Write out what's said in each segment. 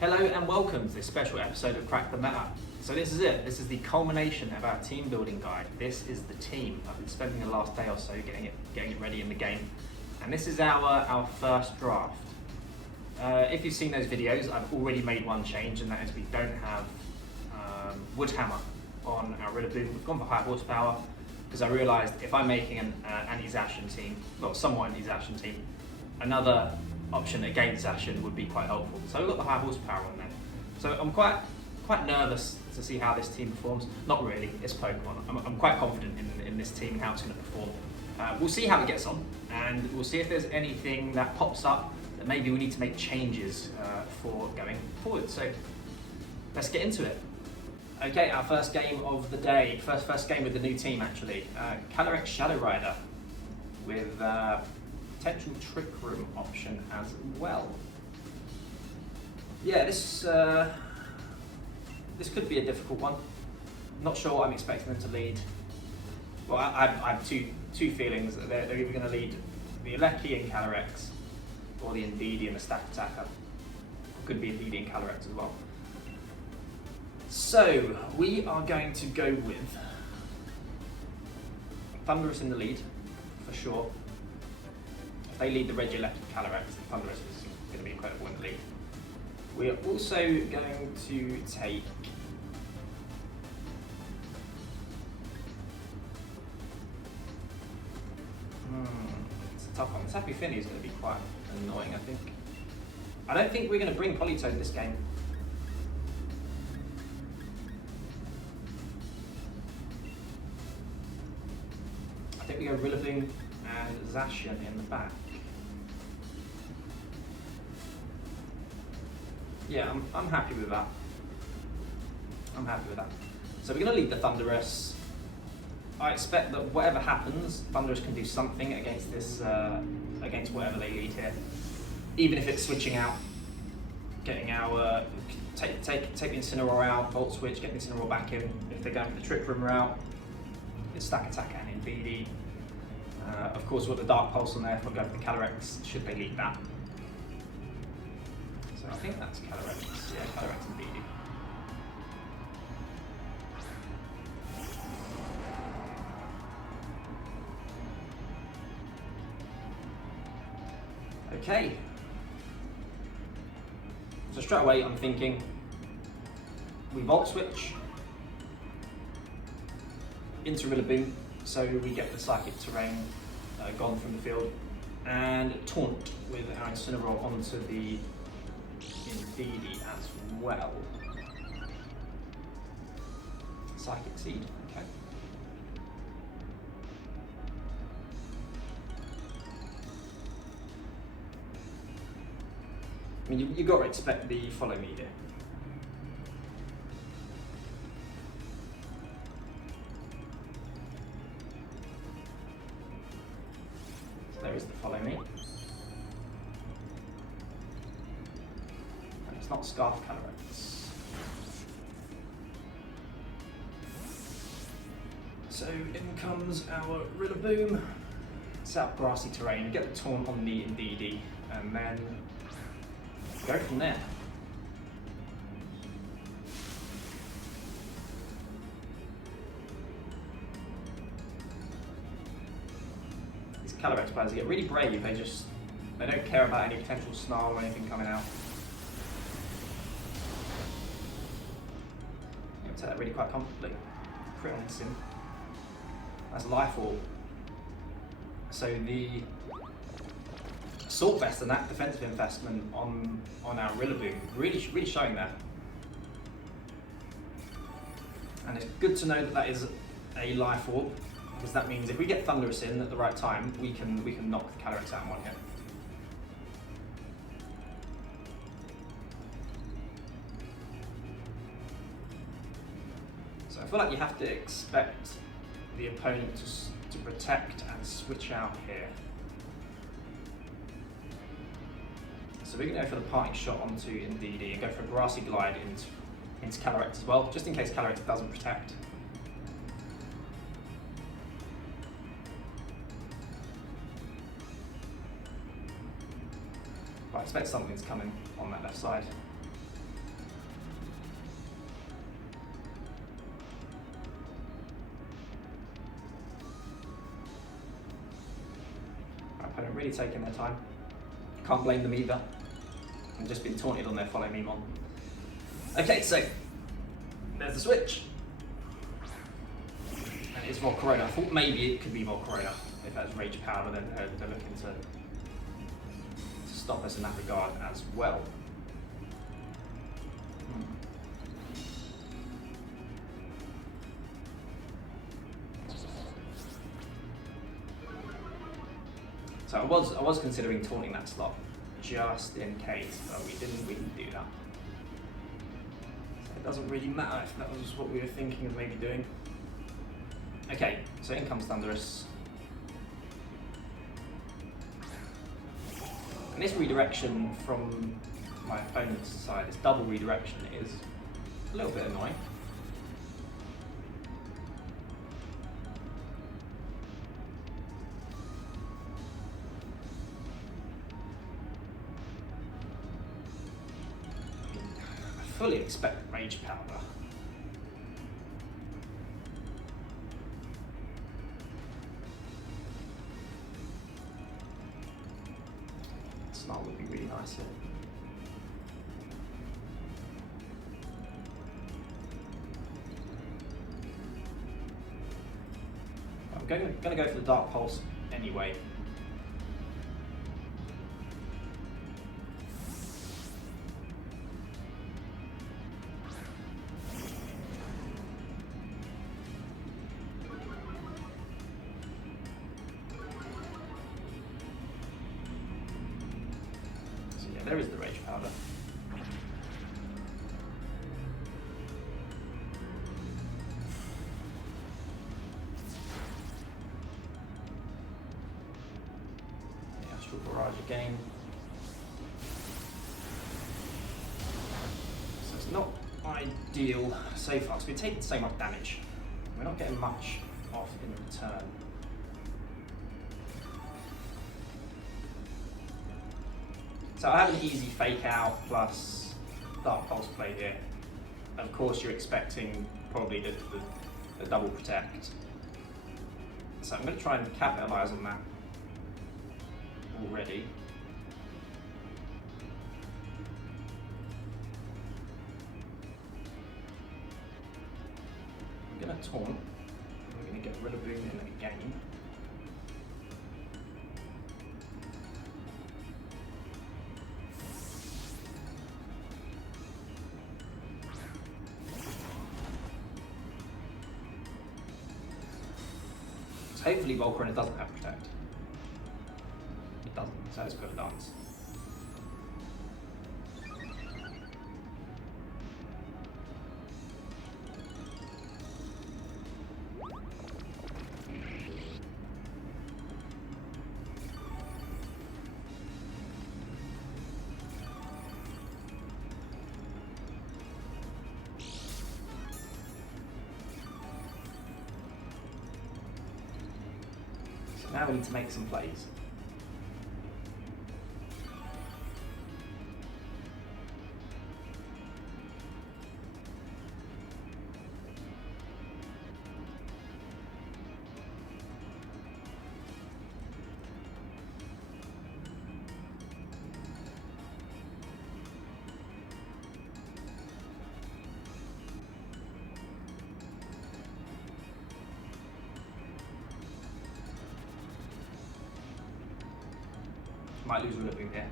Hello and welcome to this special episode of Crack the Meta. So this is it. This is the culmination of our team building guide. This is the team. I've been spending the last day or so getting it ready in the game, and this is our first draft. If you've seen those videos, I've already made one change, and that is we don't have wood hammer on our Rillaboom. We've gone for high horsepower because I realised if I'm making an anti-Zacian team, well, somewhat anti-Zacian team, another option against Zacian would be quite helpful. So we've got the high horsepower on there. So I'm quite nervous to see how this team performs. Not really, it's Pokemon. I'm quite confident in this team and how it's going to perform. We'll see how it gets on, and we'll see if there's anything that pops up that maybe we need to make changes for going forward. So let's get into it. Okay, our first game of the day, first game with the new team actually. Calyrex Shadow Rider with potential Trick Room option as well. Yeah, this could be a difficult one. Not sure what I'm expecting them to lead. Well, I have two feelings that they're either going to lead the Alecki and Calyrex, or the Indeedee and the Stack Attacker. Or could be Indeedee and Calyrex as well. So we are going to go with Thunderous in the lead, for sure. If they lead the Regieleki Calyrex, then Thunderous is going to be incredible in the lead. We are also going to take it's a tough one. This Happy Finny is going to be quite annoying, I think. I don't think we're going to bring Politoad this game. I think we go Rillaboom and Zacian in the back. Yeah, I'm happy with that. I'm happy with that. So we're going to lead the Thunderous. I expect that whatever happens, Thunderous can do something against this, against whatever they lead here. Even if it's switching out, getting our take the Incineroar out, Volt Switch, get the Incineroar back in. If they're going for the Trick Room route, it's Stack Attack and Indeedee. Of course, we've got the Dark Pulse on there if we're going for the Calyrex, should they lead that. So I think that's Calyrex. Yeah, Calyrex and Indeedee. Okay. So straight away I'm thinking we Volt Switch into Rillaboom, so we get the Psychic Terrain gone from the field, and Taunt with our Incineroar onto the Indeedee as well. Psychic Seed, okay. I mean, you've got to expect the Follow Me here. There is the Follow Me. And it's not Scarf Calyrex. So in comes our Rillaboom. It's out grassy terrain, get the Taunt on the Indeedee, and then go from there. Calyrex players get really brave, they don't care about any potential snarl or anything coming out. You can take that really quite comfortably. Crit on Sim. That's Life Orb. So the Assault Vest and that defensive investment on our Rillaboom, really showing that. And it's good to know that that is a Life Orb, because that means if we get Thunderous in at the right time, we can knock the Calyrex out in one hit. So I feel like you have to expect the opponent to protect and switch out here. So we're going to go for the Parting Shot onto Indeedee and go for a Grassy Glide into Calyrex as well, just in case Calyrex doesn't protect. But I expect something's coming on that left side. really taking their time. Can't blame them either. I've just been taunted on their follow me mon. Okay, so there's the switch. And it's Volcarona. I thought maybe it could be Volcarona. If that's Rage Powder, then they're looking to stop us in that regard as well. So I was considering taunting that slot just in case, but we didn't do that. So it doesn't really matter if that was what we were thinking of maybe doing. Okay, so in comes Thunderous. And this redirection from my opponent's side, this double redirection, is a little bit annoying. I fully expect Rage Powder. Snarl would be really nice here. I'm going to go for the Dark Pulse anyway. There is the Rage Powder. The Astral Barrage again. So it's not ideal so far, because we're taking so much damage. We're not getting much off in return. So I have an easy fake out plus Dark Pulse play here. Of course you're expecting probably the double protect. So I'm going to try and capitalise on that already. I'm going to taunt. I'm going to get Rillaboom in again. Hopefully Volcarona doesn't have Protect. It doesn't, so let's put a Dance. Now we need to make some plays. Might lose Rillaboom here,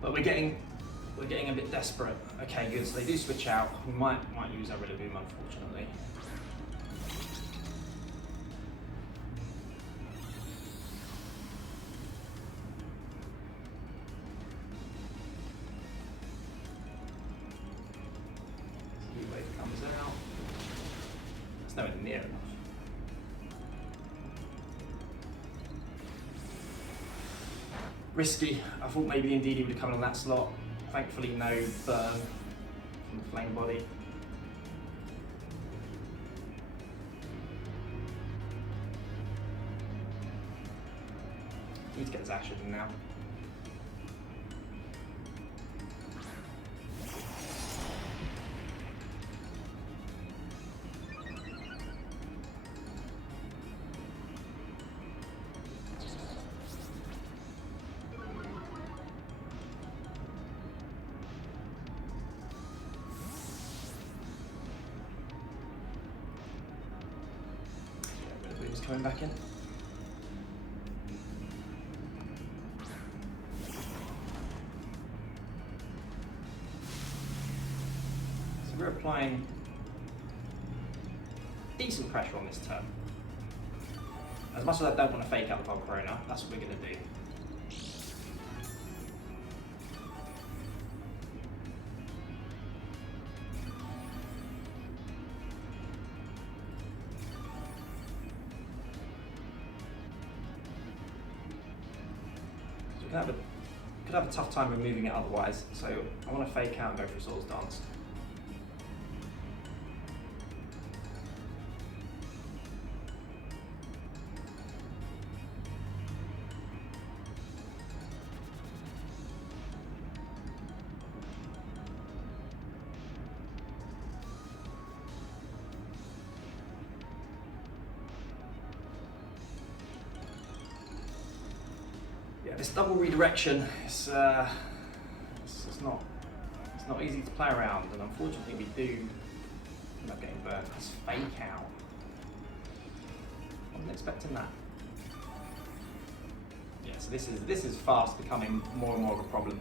but we're getting a bit desperate. Okay, good. So they do switch out. We might lose our Rillaboom, unfortunately. Heat Wave comes out. It's nowhere near enough. Risky. I thought maybe indeed he would have come in on that slot. Thankfully no burn from the Flame Body. Need to get Zacian in now. coming back in. So we're applying decent pressure on this turn. As much as I don't want to fake out the Volcarona, that's what we're going to do. So we could have a tough time removing it otherwise, so I want to fake out and go for a Swords Dance. This double redirection is it's not easy to play around, and unfortunately we do end up getting burnt. That's fake out. I wasn't expecting that. Yeah, so this is fast becoming more and more of a problem.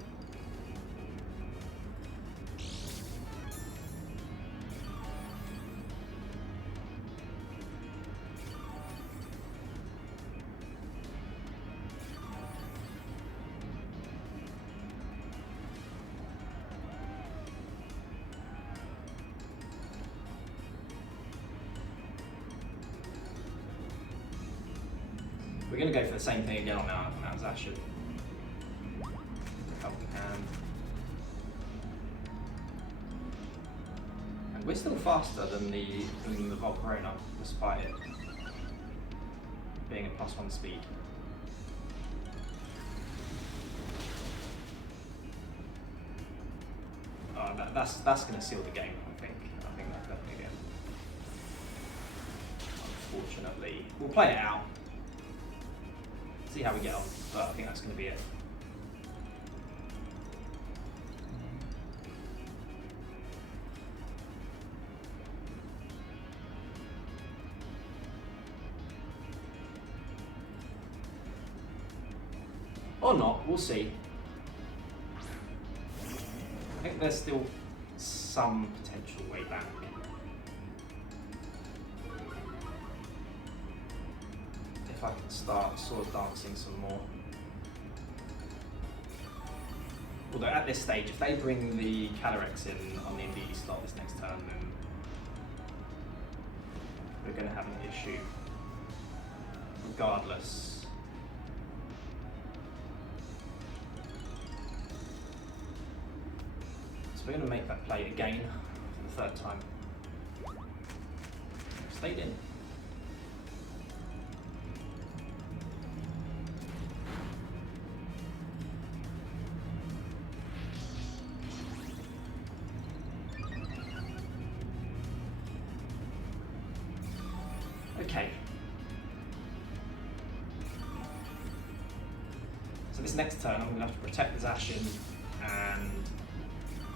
We're going to go for the same thing again on our Zacian. And we're still faster than the Volcarona, despite it being a +1 speed. Oh, that's going to seal the game, I think. I think that's definitely it. Unfortunately, we'll play it out. See how we get on, but I think that's going to be it. Or not, we'll see. I think there's still some potential way back. If I can start sword dancing some more. Although at this stage, if they bring the Calyrex in on the MVD slot this next turn, then we're going to have an issue regardless. So we're going to make that play again for the third time. Stayed in. Okay. So this next turn I'm going to have to protect the Zacian and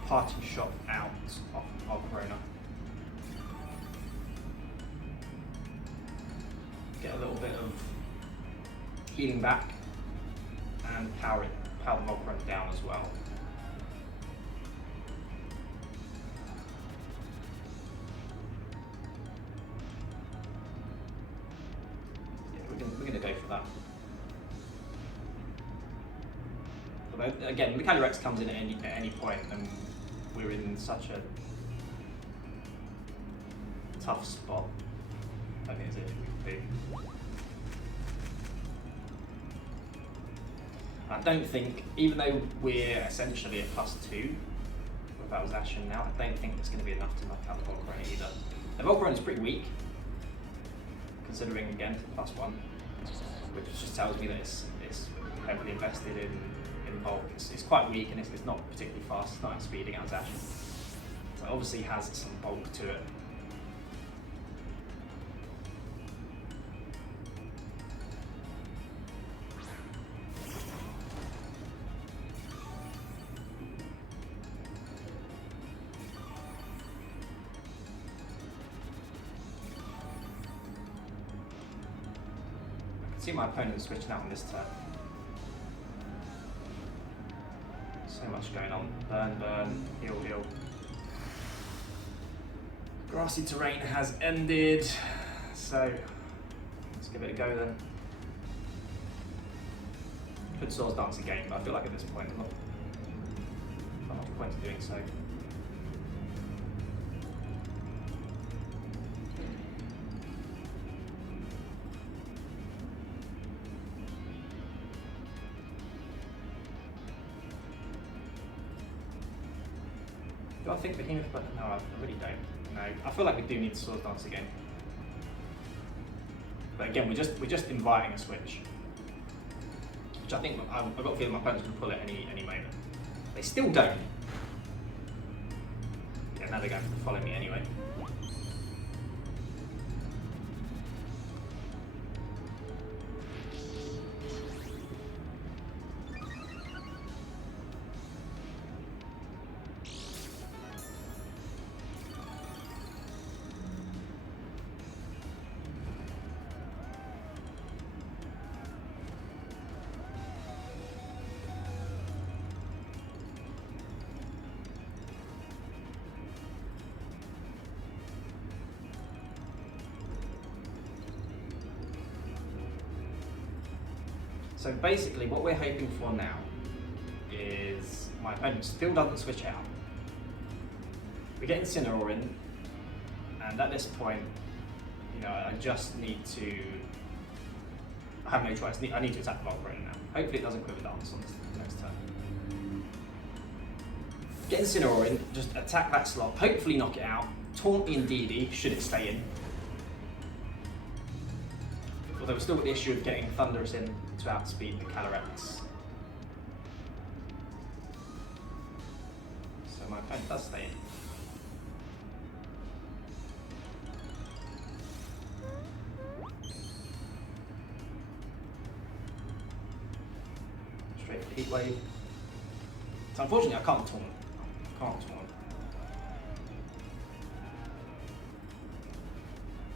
parting shot out of Volcarona. Get a little bit of healing back and power the Volcarona down as well. We're going to go for that. Although, again, the Calyrex comes in at any point, and we're in such a tough spot. I think it's it we could be. I don't think, even though we're essentially a +2 without Zacian now, I don't think it's going to be enough to knock out the Volcarona either. The Volcarona is pretty weak, considering again it's +1, which just tells me that it's heavily invested in bulk. It's quite weak and it's not particularly fast. It's not outspeeding out Zacian, so it obviously has some bulk to it. see my opponent switching out on this turn. So much going on. Burn, burn, heal, heal. Grassy terrain has ended, so let's give it a go then. Could Swords Dance again, but I feel like at this point I'm not much point in doing so. Do I think Behemoth? But no, I really don't. No, I feel like we do need Swords Dance again. But again, we're just inviting a switch, which I think I've got a feeling my opponent's going to pull it any moment. They still don't. Yeah, now they're going to follow me anyway. So basically what we're hoping for now is my opponent still doesn't switch out. We get Incineroar in, and at this point, you know, I just need to, I have no choice, I need to attack the Volcarona now. Hopefully it doesn't Quiver Dance on this next turn. Get Incineroar in, just attack that slot, hopefully knock it out, taunt the Indeedee, should it stay in. Although we're still got the issue of getting Thunderous in to outspeed the Calyrex. So my opponent does stay in. Straight for Heat Wave. So unfortunately I can't taunt.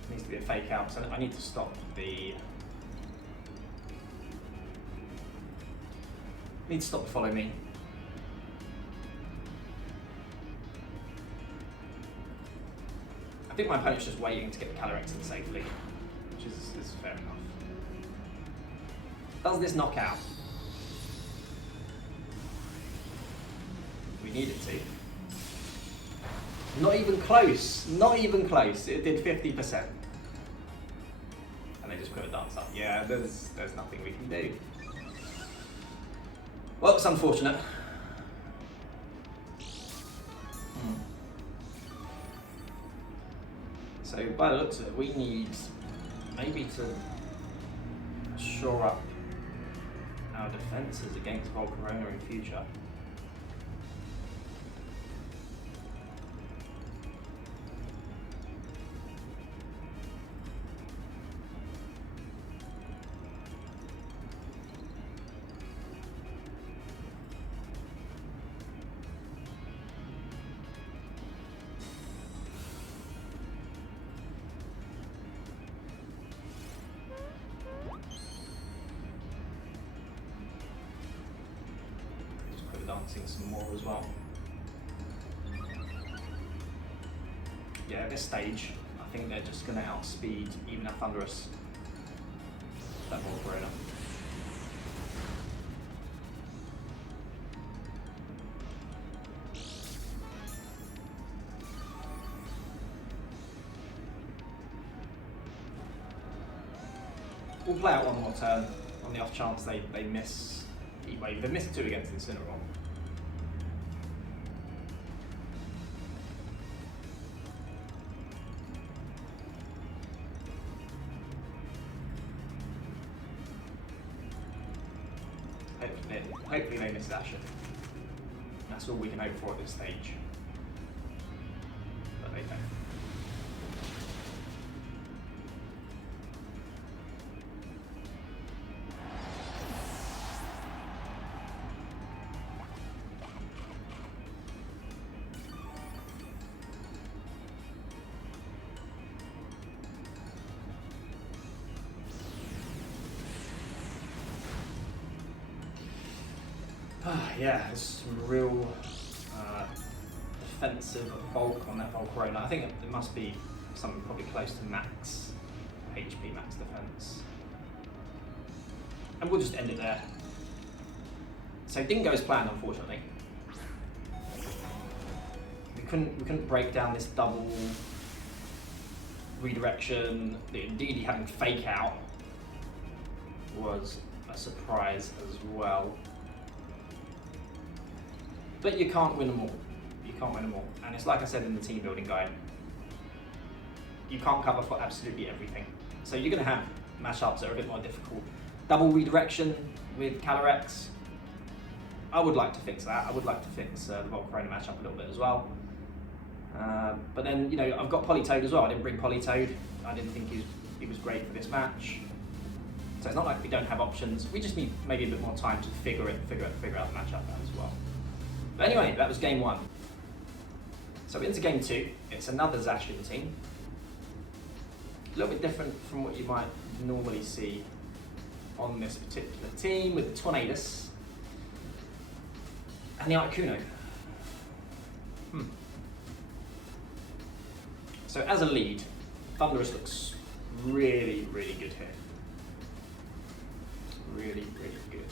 Needs to be a fake out, so I need to stop the. Need to stop the follow me. I think my opponent's just waiting to get the Calyrex in safely, which is fair enough. Does this knock out? We need it to. Not even close. Not even close. It did 50%. And they just Quiver Dance up. Yeah, there's nothing we can do. Well, it's unfortunate. So by the looks of it, we need maybe to shore up our defences against Volcarona in future. Dancing some more as well. Yeah, at this stage, I think they're just going to outspeed even a Thunderous. That Volcarona. We'll play out one more turn on the off chance they miss Heat Wave. They've missed 2 against Incineroar. Hopefully they miss Zacian. That's all we can hope for at this stage. But they don't. Yeah, there's some real defensive bulk on that Volcarona. I think it must be something probably close to max HP, max defense. And we'll just end it there. So it didn't go as planned, unfortunately. We couldn't break down this double redirection. Indeed, having fake out was a surprise as well. But you can't win them all. You can't win them all. And it's like I said in the team building guide, you can't cover for absolutely everything. So you're going to have matchups that are a bit more difficult. Double redirection with Calyrex. I would like to fix that. I would like to fix the Volcarona matchup a little bit as well. But then, you know, I've got Politoed as well. I didn't bring Politoed. I didn't think he was great for this match. So it's not like we don't have options. We just need maybe a bit more time to figure out the matchup as well. But anyway, that was game 1. So into game 2, it's another Zacian team. A little bit different from what you might normally see on this particular team with the Tornadus and the Articuno. So as a lead, Thunderous looks really, really good here. Really, really good.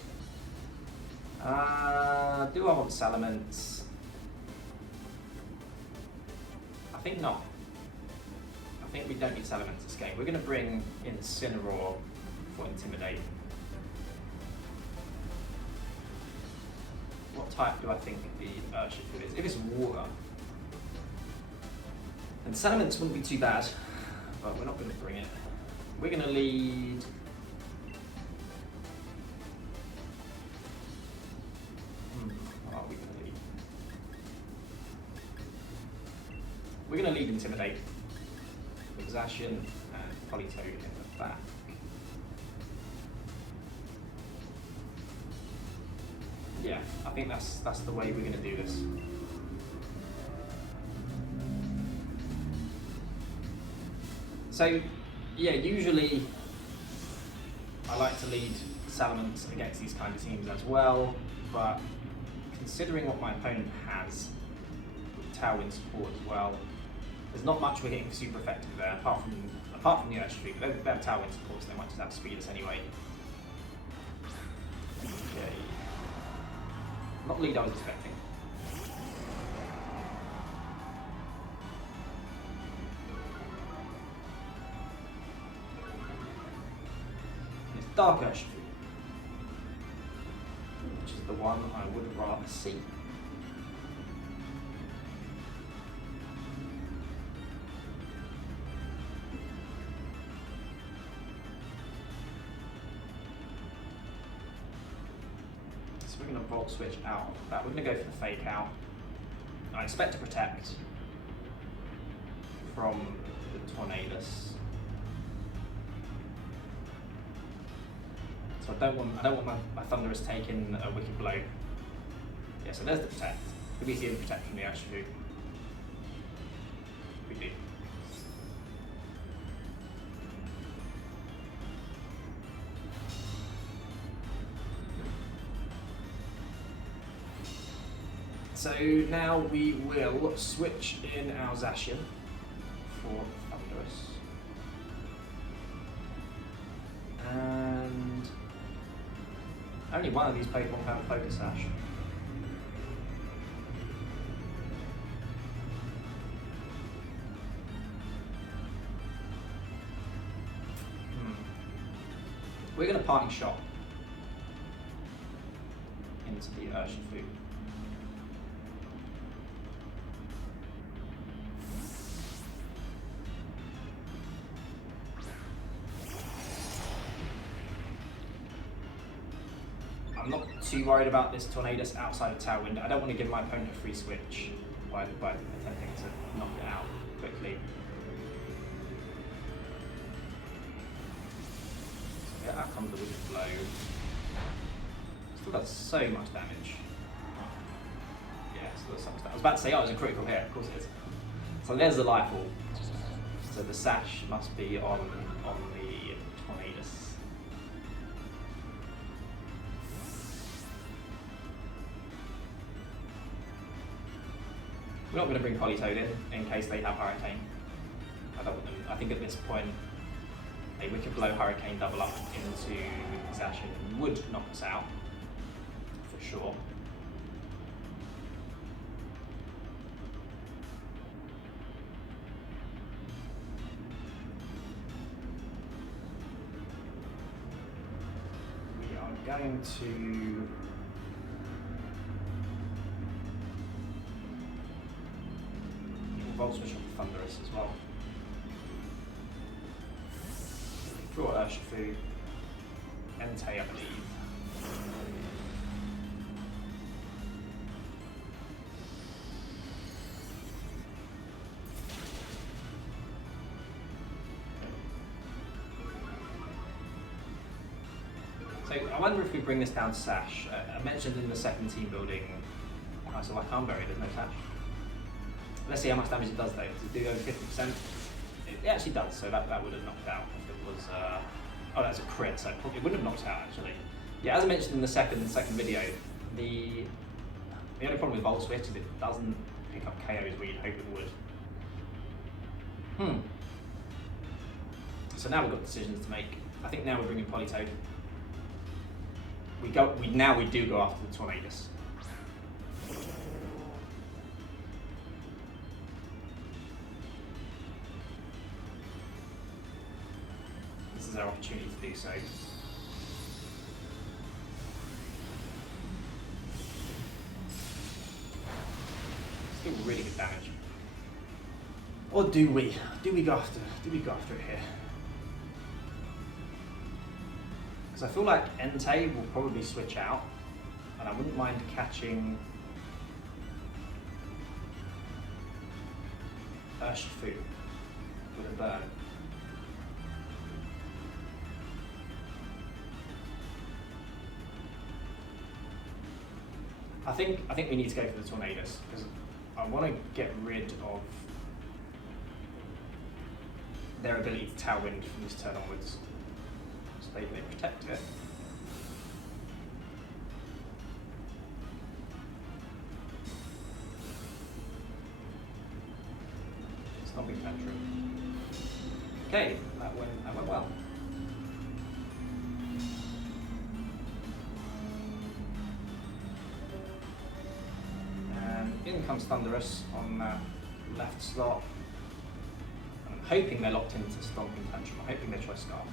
Do I want Salamence? I think not. I think we don't need Salamence this game. We're going to bring Incineroar for Intimidate. What type do I think the Urshifu is? If it's water, then Salamence wouldn't be too bad, but we're not going to bring it. We're going to lead. What are we going to lead? We're going to lead Intimidate with Zacian and Politoed in the back. Yeah, I think that's the way we're going to do this. So, yeah, usually I like to lead Salamence against these kind of teams as well, but considering what my opponent has with Tailwind support as well, there's not much we're hitting super effective there, apart from the Urshifu. They have Tailwind support, so they might just have to speed us anyway. Okay. Not lead I was expecting. It's Dark Urshifu, which is the one I would rather see. We're going to Volt Switch out of that. We're going to go for the Fake Out. I expect to protect from the Tornadus. So I don't want my Thunderous taking a Wicked Blow. Yeah, so there's the protect. Could be easier to protect from the Urshifu. We do. So now we will switch in our Zacian for Thunderous. And only one of these Pokemon have a Focus Sash. We're going to Parting Shot into the Urshifu. I'm not too worried about this Tornadus outside of Tailwind. I don't want to give my opponent a free switch by attempting to knock it out quickly. Yeah, out comes the Wicked Blow. Still does so much damage. Yeah, still does so much damage. I was about to say, oh, it was a critical hit. Of course it is. So there's the Life Orb. So the Sash must be on the Tornadus. We're not going to bring Poli in case they have Hurricane. I don't want them. I think at this point, a Wicked Blow Hurricane double up into Zacian would knock us out, for sure. We are going to Volt Switch on Thunderous as well. Draw Urshifu, Entei, I believe. So I wonder if we bring this down to Sash. I mentioned in the second team building, so like Canberry, there's no Sash. Let's see how much damage it does though. Does it do over 50%? It actually does, so that would have knocked out if it was, oh that's a crit, so it probably wouldn't have knocked out actually. Yeah, as I mentioned in the second video, the only problem with Volt Switch is it doesn't pick up KOs where you'd hope it would. So now we've got decisions to make. I think now we're bringing Politoed. We do go after the Tornadus. This is our opportunity to do so. Still really good damage. Or do we? Do we go after it here? Because I feel like Entei will probably switch out, and I wouldn't mind catching Urshifu with a burn. I think we need to go for the Tornadus because I want to get rid of their ability to Tailwind from this turn onwards. So they protect it. Stomping Tantrum. Okay, that went well. In comes Thunderous on that left slot. I'm hoping they're locked into Stomping Tantrum. I'm hoping they try Scarf.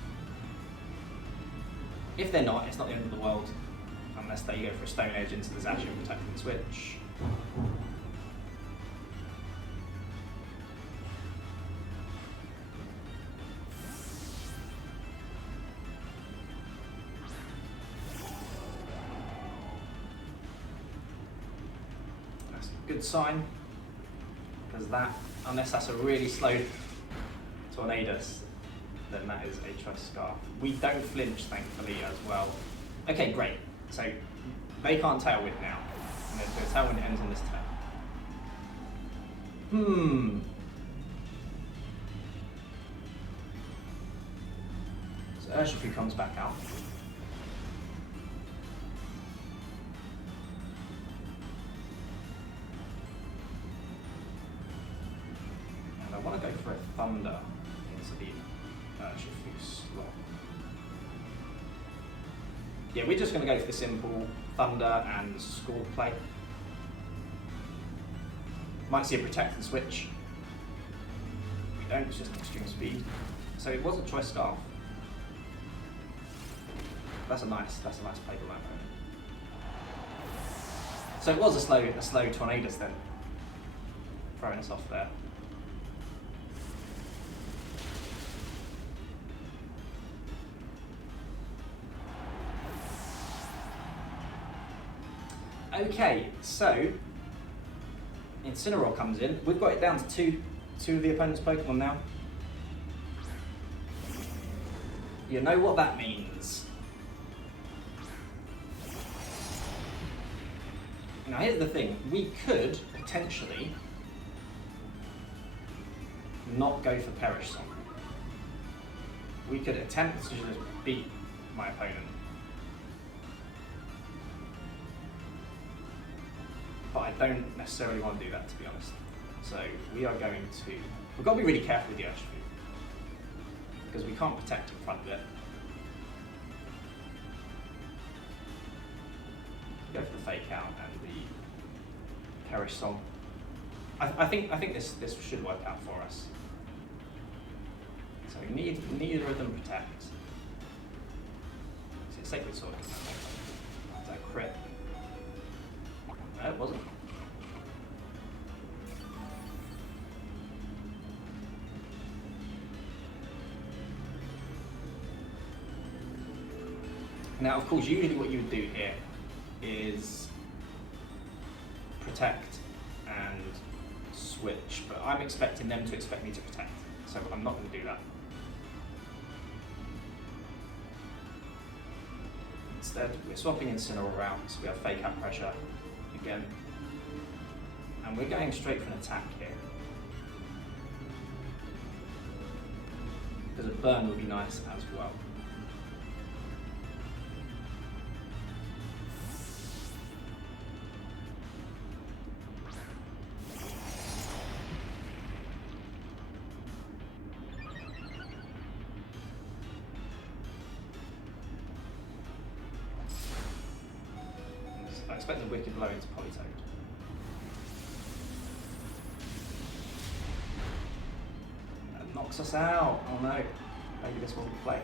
If they're not, it's not the end of the world. Unless they go for a Stone Edge into the Zacian protecting the switch. Good sign, because that, unless that's a really slow Tornadus, then that is a Choice Scarf. We don't flinch, thankfully, as well. Okay, great. So they can't Tailwind now. And the Tailwind ends on this turn. So Urshifu comes back out. I want to go for a Thunder into the Urshifu slot. Yeah, we're just going to go for the simple Thunder and Score play. Might see a Protect and Switch. We don't, it's just Extreme Speed. So it was a Choice Scarf. That's a nice play for that. So it was a slow Tornadus then, throwing us off there. Okay, so Incineroar comes in. We've got it down to two of the opponent's Pokemon now. You know what that means. Now here's the thing, we could potentially not go for Perish Song. We could attempt to just beat my opponent. But I don't necessarily want to do that, to be honest. So we are going to, we've got to be really careful with the Urshifu, because we can't protect in front of it. Go for the fake out and the Perish Song. I think this should work out for us. So neither of them protect. Is it Sacred Sword? Is that a crit? No, it wasn't. Now, of course, usually what you would do here is protect and switch, but I'm expecting them to expect me to protect, so I'm not going to do that. Instead, we're swapping Incineroar out, so we have fake out pressure again, and we're going straight for an attack here, because a burn would be nice as well. I expect a wicked blow into Poli. That knocks us out. Oh no. Maybe this will be play.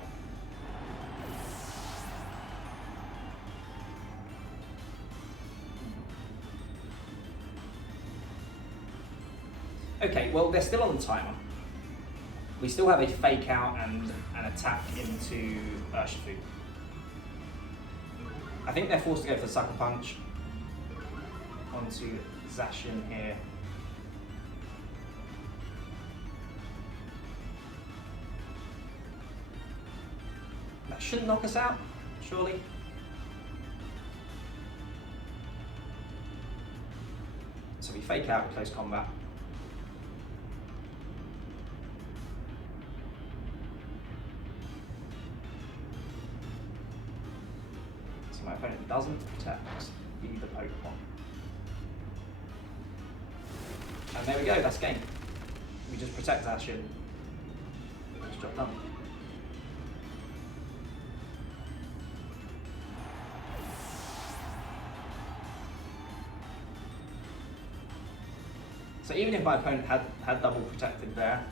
Okay, well they're still on the timer. We still have a fake out and an attack into Urshifu. I think they're forced to go for the Sucker Punch onto Zacian here. That shouldn't knock us out, surely. So we fake out with close combat. My opponent doesn't protect either Pokemon. And there we go, that's game. We just protect Zacian. That's job done. So even if my opponent had double protected there,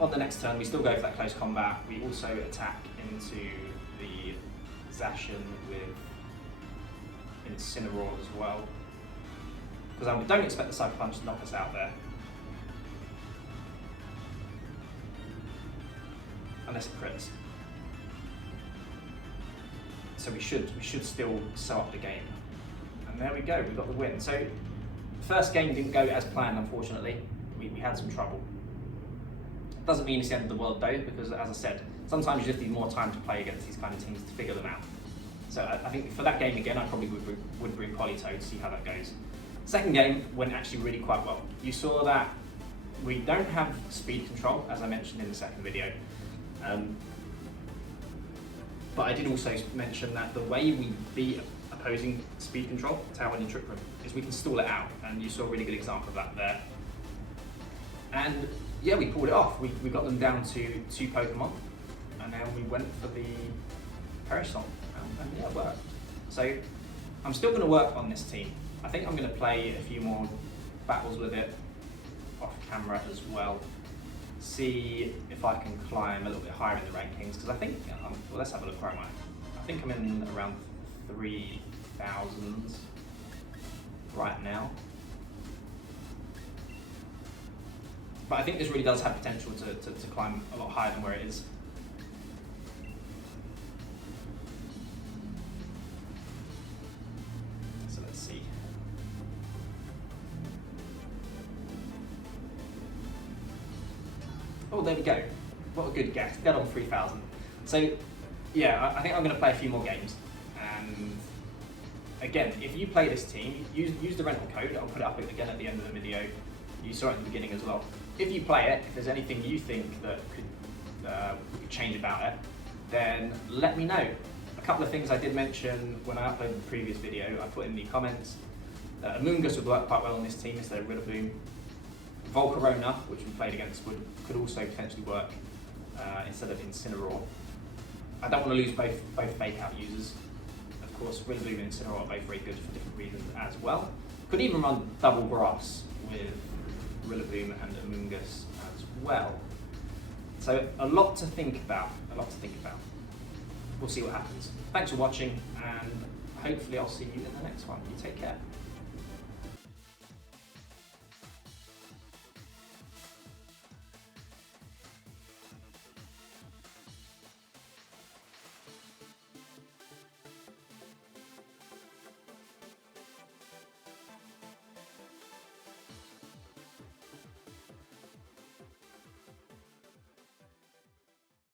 on the next turn we still go for that close combat. We also attack into the Zacian with Incineroar as well, because we don't expect the Sucker Punch to knock us out there, unless it crits. So we should still sew up the game, and there we go. We got the win. So first game didn't go as planned, unfortunately. We had some trouble. Doesn't mean it's the end of the world though, because as I said, sometimes you just need more time to play against these kind of teams to figure them out. So I think for that game again, I probably would bring Poli to see how that goes. Second game went actually really quite well. You saw that we don't have speed control, as I mentioned in the second video. But I did also mention that the way we beat opposing speed control, Tower and Trick Room, is we can stall it out, and you saw a really good example of that there. And yeah, we pulled it off. We got them down to 2 Pokemon, and then we went for the Perish Song, and yeah, it worked. So I'm still going to work on this team. I think I'm going to play a few more battles with it off camera as well. See if I can climb a little bit higher in the rankings, because I think, well, let's have a look. Where am I? I think I'm in around 3,000 right now. But I think this really does have potential to climb a lot higher than where it is. So let's see. Oh, there we go. What a good guess. Get on 3,000. So yeah, I think I'm going to play a few more games. And again, if you play this team, use the rental code. I'll put it up again at the end of the video. You saw it at the beginning as well. If you play it, if there's anything you think that we could change about it, then let me know. A couple of things I did mention when I uploaded the previous video, I put in the comments. Amoongus would work quite well on this team instead of Rillaboom. Volcarona, which we played against, could also potentially work instead of Incineroar. I don't want to lose both Fake Out users. Of course, Rillaboom and Incineroar are both very good for different reasons as well. Could even run double grass with Rillaboom and Amoongus as well. So a lot to think about, We'll see what happens. Thanks for watching, and hopefully I'll see you in the next one. You take care.